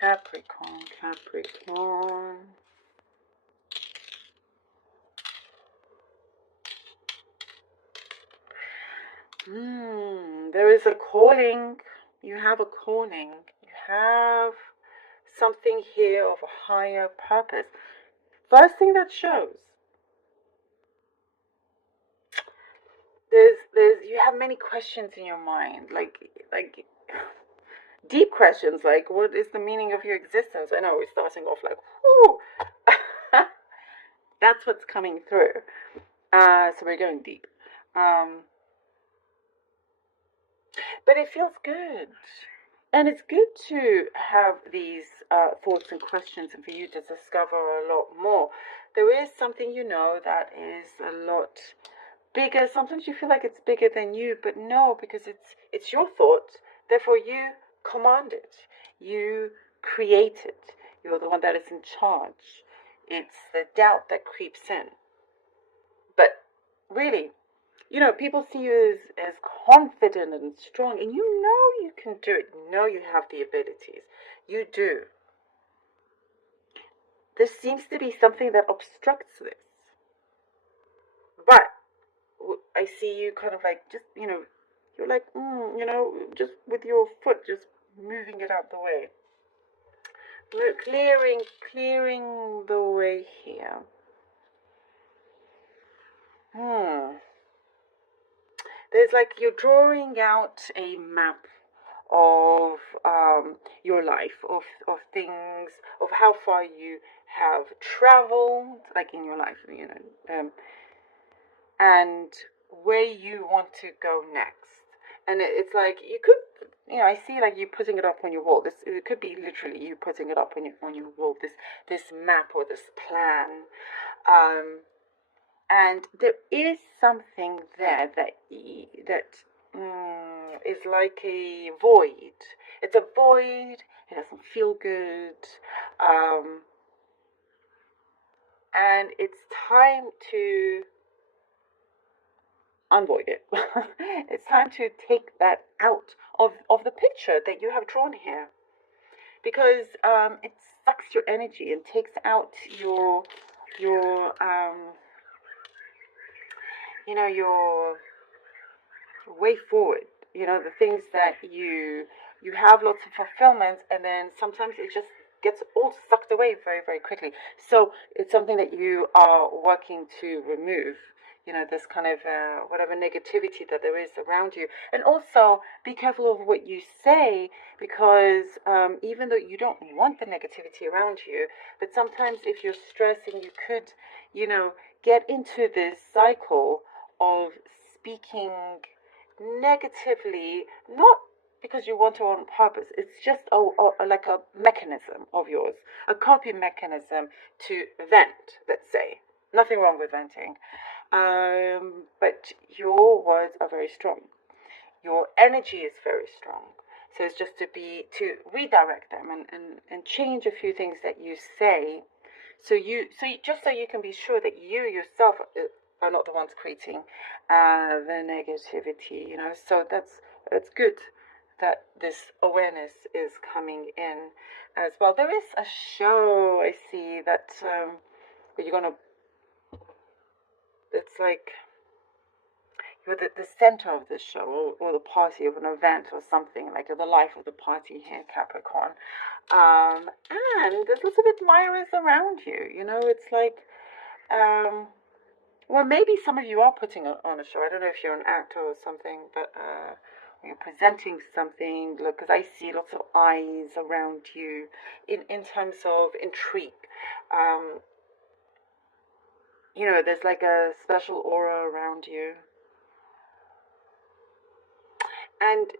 Capricorn, Capricorn. There is a calling. You have a calling. You have something here of a higher purpose. First thing that shows, you have many questions in your mind, like deep questions, like what is the meaning of your existence? I know we're starting off like, whoo. That's what's coming through. So we're going deep. But it feels good. And it's good to have these thoughts and questions and for you to discover a lot more. There is something that is a lot bigger. Sometimes you feel like it's bigger than you, but no, because it's your thought. Therefore, you command it. You create it. You're the one that is in charge. It's the doubt that creeps in. But really, people see you as confident and strong, and you can do it. You have the abilities. You do. There seems to be something that obstructs this. But I see you kind of like just, you're like, just with your foot, just moving it out the way. Clearing the way here. There's like you're drawing out a map of your life, of things, of how far you have traveled, like in your life, and where you want to go next. And it's like you could, I see like you putting it up on your wall. It could be literally you putting it up on your wall. This map or this plan. And there is something there that is like a void. It's a void. It doesn't feel good. And it's time to unvoid it. It's time to take that out of the picture that you have drawn here. Because it sucks your energy and takes out your your way forward, the things that you have lots of fulfillment, and then sometimes it just gets all sucked away very, very quickly. So it's something that you are working to remove, this kind of whatever negativity that there is around you. And also be careful of what you say, because even though you don't want the negativity around you, but sometimes if you're stressing, you could get into this cycle of speaking negatively, not because you want to on purpose. It's just like a mechanism of yours, a coping mechanism to vent, let's say. Nothing wrong with venting. But your words are very strong. Your energy is very strong. So it's just to redirect them and change a few things that you say. So you can be sure that you yourself are not the ones creating the negativity, So that's good that this awareness is coming in as well. There is a show I see that where you're gonna. It's like you're the center of this show, or the party of an event or something, like you're the life of the party here, Capricorn. And there's lots of admirers around you. It's like. Well, maybe some of you are putting on a show. I don't know if you're an actor or something, but you're presenting something. Look, because I see lots of eyes around you in terms of intrigue. There's like a special aura around you. And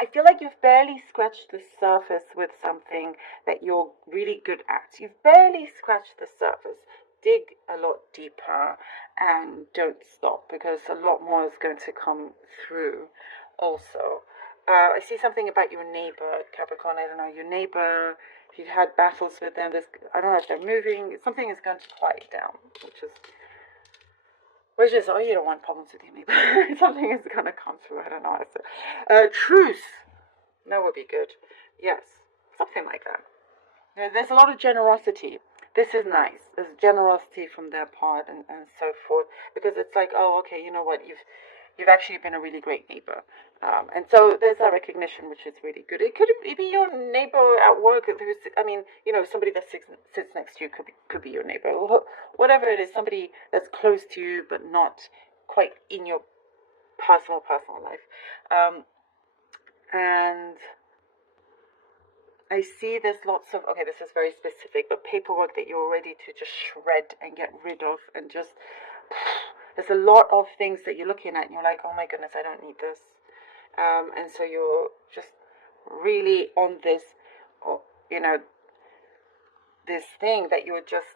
I feel like you've barely scratched the surface with something that you're really good at. You've barely scratched the surface. Dig a lot deeper and don't stop, because a lot more is going to come through also. I see something about your neighbor, Capricorn. I don't know, your neighbor, if you've had battles with them, I don't know if they're moving. Something is going to quiet down, you don't want problems with your neighbor. Something is going to come through. I don't know. Truth. That would be good. Yes, something like that. There's a lot of generosity. This is nice. There's generosity from their part, and so forth, because it's like, oh, okay, you know what, you've actually been a really great neighbor, and so there's that recognition, which is really good. It could be your neighbor at work, who's, I mean, you know, somebody that sits next to you could be your neighbor, whatever it is, somebody that's close to you but not quite in your personal life, and I see there's lots of, okay, this is very specific, but paperwork that you're ready to just shred and get rid of, and just, there's a lot of things that you're looking at and you're like, oh my goodness, I don't need this. And so you're just really on this, you know, this thing that you're just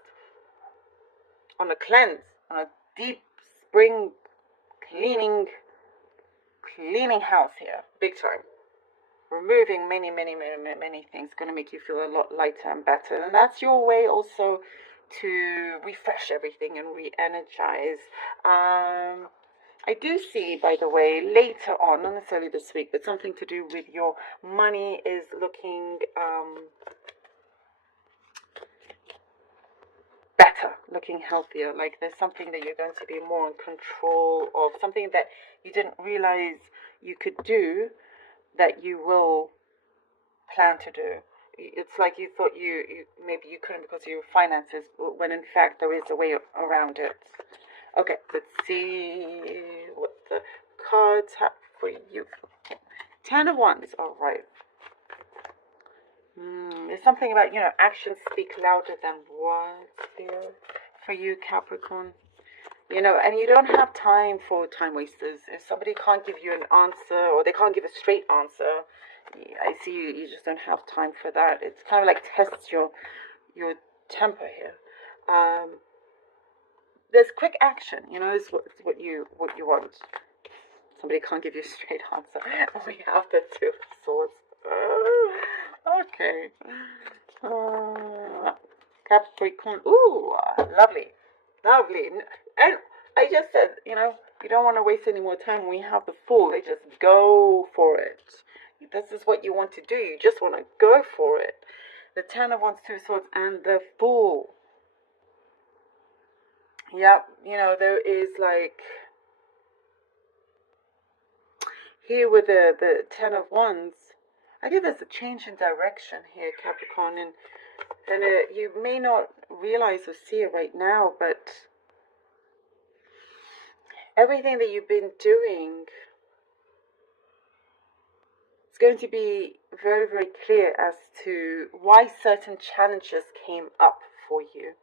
on a cleanse, on a deep spring cleaning house here, big time. Removing many things, going to make you feel a lot lighter and better, and that's your way also to refresh everything and re-energize. I do see, by the way, later on, not necessarily this week, but something to do with your money is looking better, looking healthier. Like there's something that you're going to be more in control of, something that you didn't realize you could do, that you will plan to do. It's like you thought you maybe you couldn't because of your finances, when in fact there is a way around it. Okay, let's see what the cards have for you. 10 of Wands, all right. There's something about, you know, actions speak louder than words here for you, Capricorn. You know, and you don't have time for time wasters. If somebody can't give you an answer, or they can't give a straight answer, I see you just don't have time for that. It's kind of like tests your temper here. There's quick action, you know, is what you want. Somebody can't give you a straight answer. We have the Two of Swords. Okay. Capricorn. Ooh, lovely. And I just said, you know, you don't want to waste any more time. We have the Fool. They just go for it. This is what you want to do. You just want to go for it. The 10 of Wands, Two of Swords, and the Fool. Yep, you know, there is like, here with the 10 of Wands, I think there's a change in direction here, Capricorn, and you may not realize or see it right now, but everything that you've been doing, it's going to be very clear as to why certain challenges came up for you.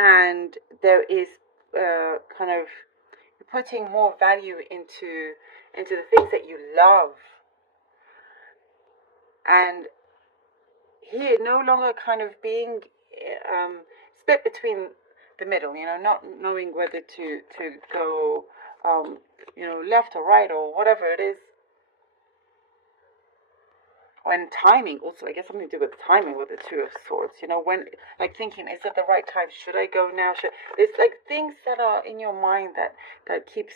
And there is kind of putting more value into the things that you love. And here, no longer kind of being split between the middle, you know, not knowing whether to go, you know, left or right or whatever it is. When timing also, I guess something to do with timing with the Two of Swords, you know, when, like thinking, is it the right time? Should I go now? There's like things that are in your mind that keeps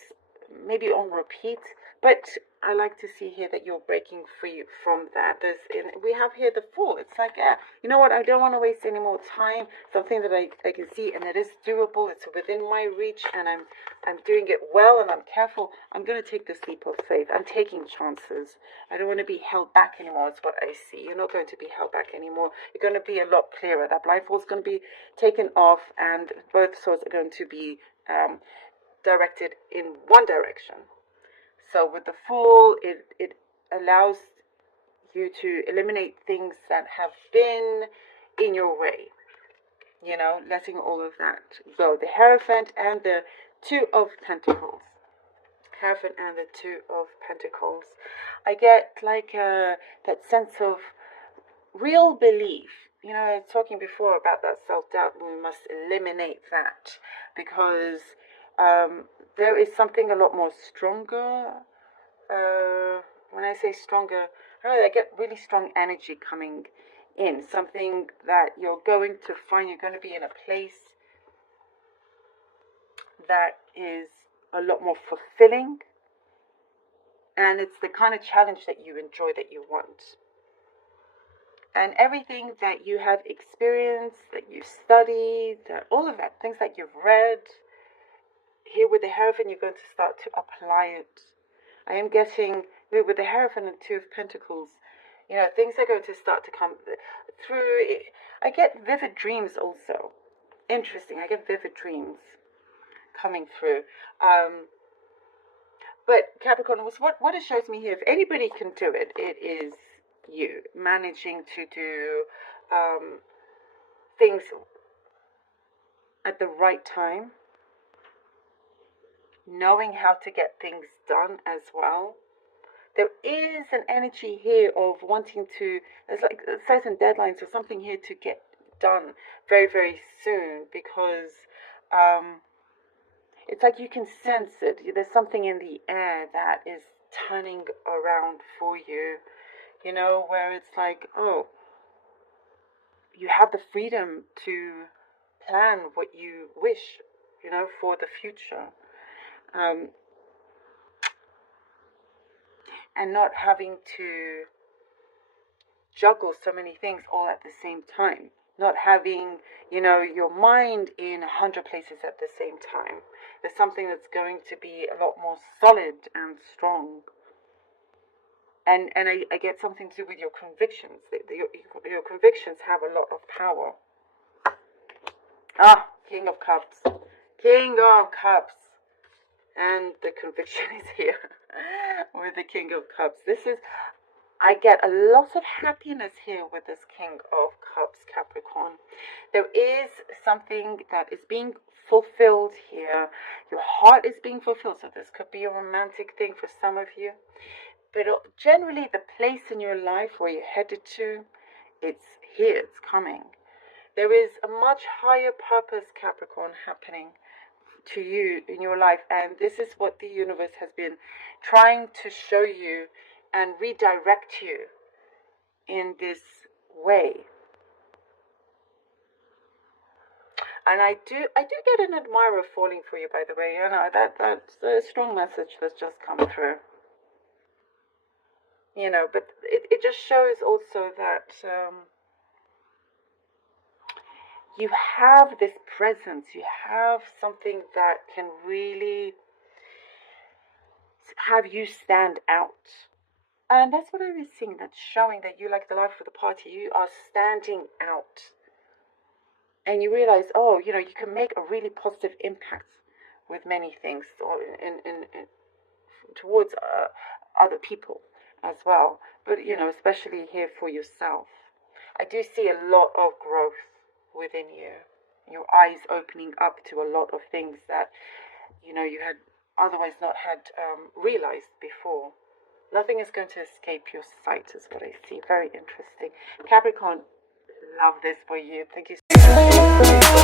maybe on repeat, but I like to see here that you're breaking free from that. We have here the Fool. It's like, yeah, you know what? I don't want to waste any more time. Something that I can see, and it is doable. It's within my reach, and I'm doing it well, and I'm careful. I'm going to take this leap of faith. I'm taking chances. I don't want to be held back anymore. It's what I see. You're not going to be held back anymore. You're going to be a lot clearer. That blindfold is going to be taken off, and both swords are going to be directed in one direction. So with the Fool, it allows you to eliminate things that have been in your way. You know, letting all of that go. The Hierophant and the Two of Pentacles. Hierophant and the Two of Pentacles. I get like that sense of real belief. You know, I was talking before about that self-doubt. We must eliminate that, because there is something a lot more stronger. When I say stronger, I get really strong energy coming in. Something that you're going to find, you're going to be in a place that is a lot more fulfilling. And it's the kind of challenge that you enjoy, that you want. And everything that you have experienced, that you studied, all of that, things that you've read, here with the Hierophant, you're going to start to apply it. I am getting, with the Hierophant and Two of Pentacles, things are going to start to come through. I get vivid dreams also. Interesting, I get vivid dreams coming through. But Capricorn, what it shows me here, if anybody can do it, it is you. Managing to do things at the right time. Knowing how to get things done as well. There is an energy here of wanting to, there's like certain deadlines or something here to get done very, very soon, because it's like you can sense it. There's something in the air that is turning around for you, where it's like, oh, you have the freedom to plan what you wish, for the future. And not having to juggle so many things all at the same time. Not having, your mind in 100 places at the same time. There's something that's going to be a lot more solid and strong. And I get something to do with your convictions. Your convictions have a lot of power. King of Cups. King of Cups. And the conviction is here with the King of Cups. I get a lot of happiness here with this King of Cups, Capricorn. There is something that is being fulfilled here. Your heart is being fulfilled. So this could be a romantic thing for some of you. But generally, the place in your life where you're headed to, it's here, it's coming. There is a much higher purpose, Capricorn, happening to you in your life, and this is what the universe has been trying to show you and redirect you in this way. And I do get an admirer falling for you, by the way. That's a strong message that's just come through. But it just shows also that you have this presence, you have something that can really have you stand out. And that's what I was seeing, that's showing that you like the life of the party. You are standing out. And you realize, you can make a really positive impact with many things, or in towards other people as well. But, especially here for yourself. I do see a lot of growth within you. Your eyes opening up to a lot of things that, you had otherwise not had realized before. Nothing is going to escape your sight, is what I see. Very interesting. Capricorn, love this for you. Thank you so much.